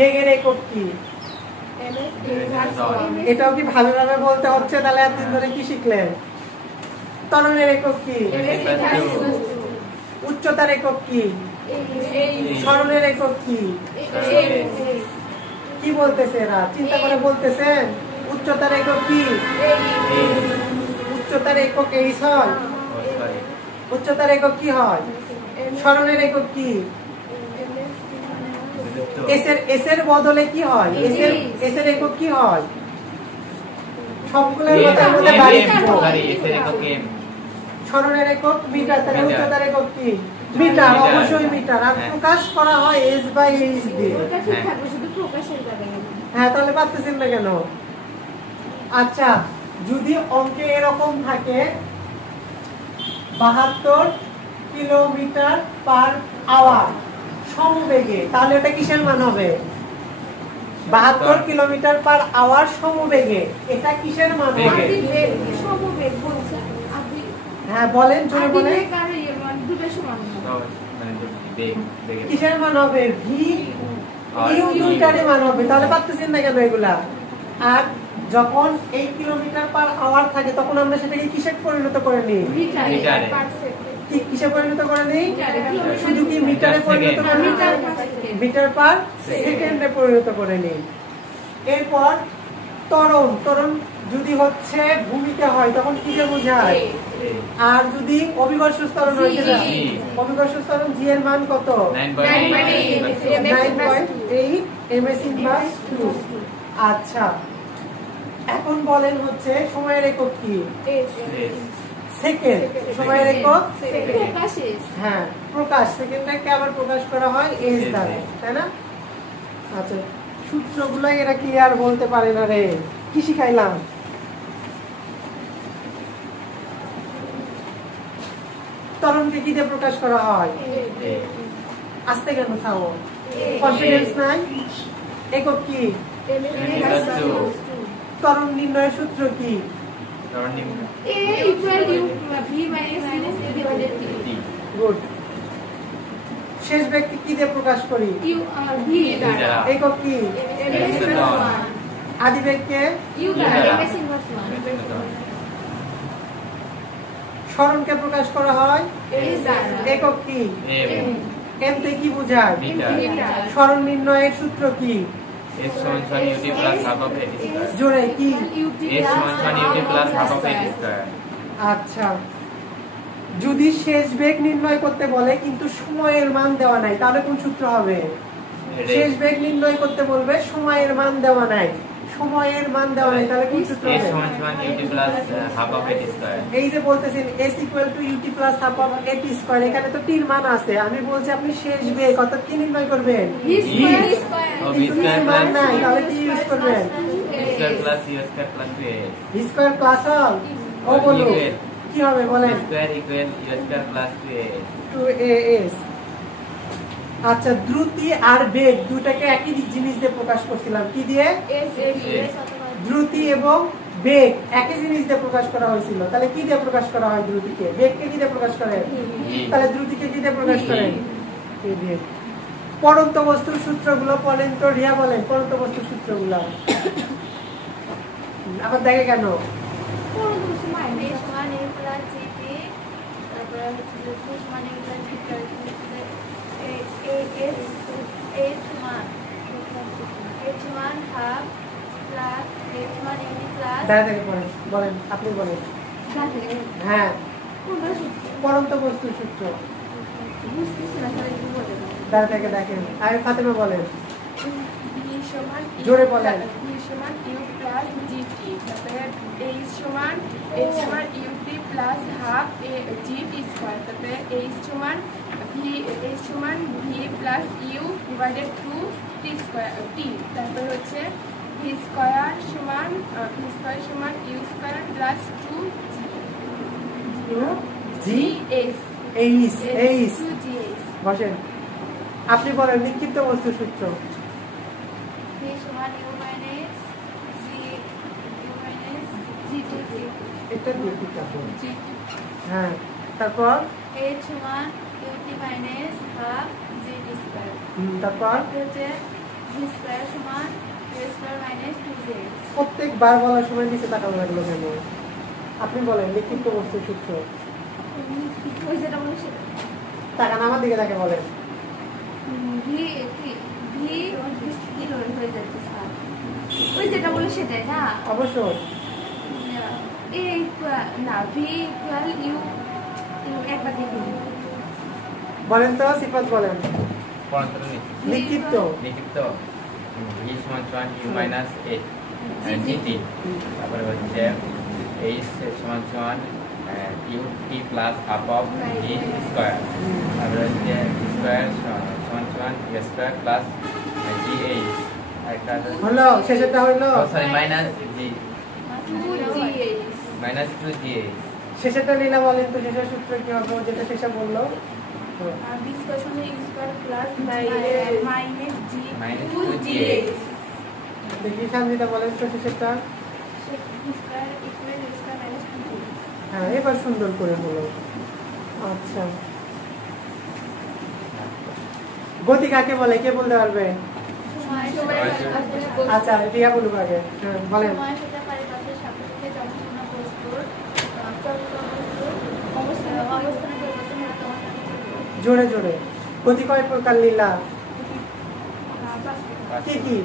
বেগের একক কি? এটাও কি ভালোভাবে বলতে হচ্ছে? তাহলে এতদিন ধরে কি শিখলেন? ত্বরণের একক কি? উচ্চতার একক কি? সরণের একক কি? কি বলতেছে এরা? চিন্তা করে বলতেছেন। উচ্চতার একক কি? উচ্চতার একক এইচ হয়। উচ্চতার একক কি হয়? সরণের একক কি? এস এর বদলে কি হয়? এস এর একক কি হয়? সবগুলোর মধ্যে বাড়ি দিব। সরণের একক মিটার, তাহলে উচ্চতার একক কি? মিটার, অবশ্যই মিটার। আর প্রকাশ করা হয় এস বাই এইচ দিয়ে। হ্যাঁ, তাহলে পারতেছেন না কেন? আচ্ছা, যদি অঙ্কে এরকম থাকে 72 কিলোমিটার পার আওয়ার সমবেগে, তাহলে এটা কিসের মান হবে? 72 কিলোমিটার পার আওয়ার সমবেগে, এটা কিসের মান হবে? হ্যাঁ বলেন, জোরে বলেন। কিসের মান হবে? ভি ইউ দুইটারই মান হবে। তাহলে পারতেছেন না কেন এগুলা? আর যখন 8 কিলোমিটার পার আওয়ার থাকে তখন আমরা সেটাকে কিসে পরিণত করে নিই? কিসে পরিণত করে নিই? শুধু কি মিটারে পরিণত করে নিই? মিটার পার সেকেন্ডে পরিণত করে নিই। এরপর ত্বরণ যদি হচ্ছে ভূমিতে হয় তখন কি দিয়ে বোঝায়? আর যদি অভিকর্ষ ত্বরণ হয় সেটা অভিকর্ষ ত্বরণ জি এর মান কত? 9.8 ms/2। আচ্ছা, এখন বলেন হচ্ছে সময়ের একক কি? সেকেন্ড। সময়ের একক হ্যাঁ প্রকাশ। সেকেন্ডটাকে আবার প্রকাশ করা হয় এস দ্বারা, তাই না? আচ্ছা, সূত্রগুলো এরা কি আর বলতে পারে না রে? কি শিখাইলাম? ত্বরণকে কি দিয়ে প্রকাশ করা হয়? আস্তে কেন থাও? কনফিডেন্স নাই? একক কি? ত্বরণ নির্ণয়ের সূত্র কি? গুড। শেষ ব্যক্তি কি দিয়ে প্রকাশ করি? একক কি? আদি ব্যক্তিকে সরণকে প্রকাশ করা হয় একক কি? এম তে কি বোঝায়? সরণ নির্ণয়ের সূত্র কি? জোরে কি? আচ্ছা, যদি শেষ বেগ নির্ণয় করতে বলে কিন্তু সময়ের মান দেওয়া নাই তাহলে কোন সূত্র হবে? শেষ বেগ নির্ণয় করতে বলবে, সময়ের মান দেওয়া নাই, সময়ের মান দেওয়া নাই, তাহলে কোন সূত্র হবে? এই যে বলতেছেন s = ut + half of at square, এখানে তো t এর মান আছে। আমি বলছি আপনি শেষ বেগ অর্থাৎ কি নির্ণয় করবেন? v স্কয়ার মান নাই, তাহলে কি ইউজ করবেন? v স্কয়ার প্লাস অল ও বলো কি হবে বলেন?2as। আচ্ছা, দ্রুতি আর বেগ দুটাকে একই জিনিস দিয়ে প্রকাশ করছিলাম, কি দিয়ে? দ্রুতি এবং বেগ একই জিনিস দিয়ে প্রকাশ করা হয়েছিল। তাহলে কি দিয়ে প্রকাশ করা হয় দ্রুতিকে? বেগকে কি দিয়ে প্রকাশ করে? তাহলে দ্রুতিকে কি দিয়ে প্রকাশ করে? পরন্ত বস্তুর সূত্রগুলো বলেন তো, রিয়া বলেন পরন্ত বস্তুর সূত্রগুলো। আবার দেখে কেন? বলেন, আপনি বলেন। হ্যাঁ, পরন্ত বস্তুর সূত্র দেখেন। আর ফাতেমা বলেন, জোরে বলেন। তারপরে হচ্ছে v স্কয়ার সমান u স্কয়ার প্লাস 2gs। বসেন, আপনি বলেন নিক্ষিপ্ত বস্তুর সূত্র। v সমান u মাইনাস g এটা দিয়ে কি করব? হ্যাঁ, তারপর h সমান ut minus half g square. তারপর হচ্ছে v স্কয়ার সমান ইউ স্কয়ার মাইনাস 2jx। প্রত্যেকবার বলার সময় নিচে তাকানো লাগলো কেন? আপনি বলেন লিখিত বস্তুর সূত্র। ওই যেটা বলে সেটা। তাকান আমার দিকে তাকে বলেন। ভি কি ভি কি হয়ে যাচ্ছে স্যার? ওই যেটা বলে সেটাই না? অবশ্যই। এ না ভি ইকুয়াল ইউ একবার দেখুন। বলেন তো সিফাত বলেন। লিখিত লিখিত v সমান সমান u মাইনাস a gt, তারপরে হচ্ছে h সমান সমান u t plus half of v square, তারপরে হচ্ছে স্কয়ার সমান সমান u স্কয়ার প্লাস gh, একটা হলো শেষেরটা হলো sorry minus g 2jx। Minus 2gh। শেষেরটা লীলা বলেন তো শেষের সূত্র কি হবে যেটা শেষে বললো? ভি স্কয়ার সমান U square plus minus g Minus 2jx। দেখি শান্তিটা বলেন তো শেষেরটা। V square equal U square minus 2jx। হ্যাঁ এবার সুন্দর করে হলো। আচ্ছা গতি কাকে বলে কে বলতে পারবে? আচ্ছা রিয়া বলুক আগে। হ্যাঁ বলেন। সময় সেটা পারিপার্শ্বিক সাপেক্ষে জমজমা বস্তুর অবস্থানের পরিবর্তন জোরে জোরে। গতি কয় প্রকার লীলা? কি কি?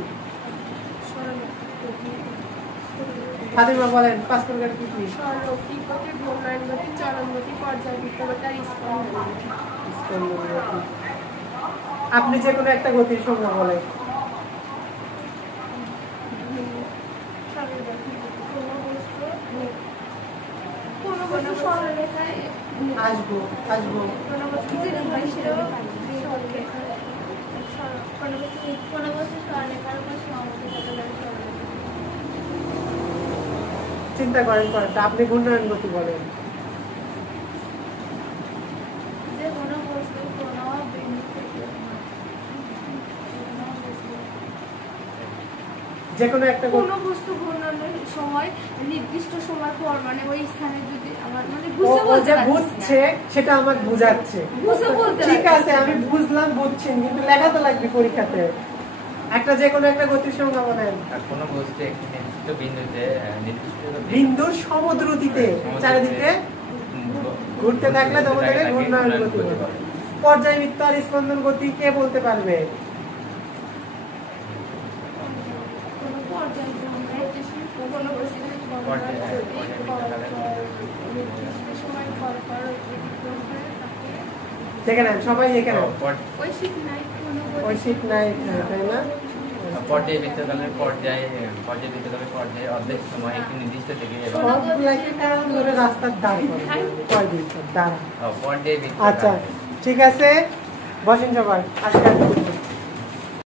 ফাতিমা বলেন 5 প্রকার কি কি? সরলৌকিক গতি, ঘূর্ণায়ন গতি, চলন গতি, পর্যায়বৃত্ত গতি আর স্পন্দন গতি। স্পন্দন গতি। আপনি যে কোনো একটা গতির সংজ্ঞা বলেন। কোনো বস্তু সরলরেখায় আসবো আসবো। কোনো বস্তু নির্ভরশীল কোনো বস্তু সরলরেখার উপর সীমাবদ্ধ সরলরেখা। চিন্তা করেন করেন আপনি ঘূর্ণায়ন গতি বলেন। যে কোনো বস্তু কোনো বিন্দু থেকে যে কোনো একটা গতি। কোনো বস্তু ঘূর্ণনের সময় নির্দিষ্ট সময় পর মানে ওই স্থানে যদি আমার মানে ও বুঝতে ও বলতে যে পারছি বুঝছে সেটা আমার বুঝাচ্ছে। বুঝতে বলতে ঠিক পারছি আছে আমি বুঝলাম বুঝছেন কিন্তু লেখা তো লাগবে পরীক্ষাতে। একটা যে কোনো একটা গতির সংজ্ঞা বলেন। আর কোনো বস্তু একটি নির্দিষ্ট বিন্দুতে বিন্দুর সমদ্রুতিতে চারিদিকে ঘুরতে থাকলে তোমাদেরকে ঘূর্ণায়ন গতি বলে। পর্যায়বৃত্ত আর স্পন্দন গতি কে বলতে পারবে? কোনো পর্যায় কোনো বস্তু নির্দিষ্ট সময় পর পর অতিক্রম করে তাকে দেখে নেন সবাই দেখে নেন। ওই শীত নাই কোনো ওই শীত নাই তাই না? পর্যায়বৃত্তকালের পর্যায়ে অর্ধেক সময় একটি নির্দিষ্ট থেকে এবং সবগুলাকে কারণ ধরে রাস্তার দাঁড় কয়দিন দাঁড়া। পর্যায়বৃত্ত আচ্ছা ঠিক আছে বসেন সবাই আজকে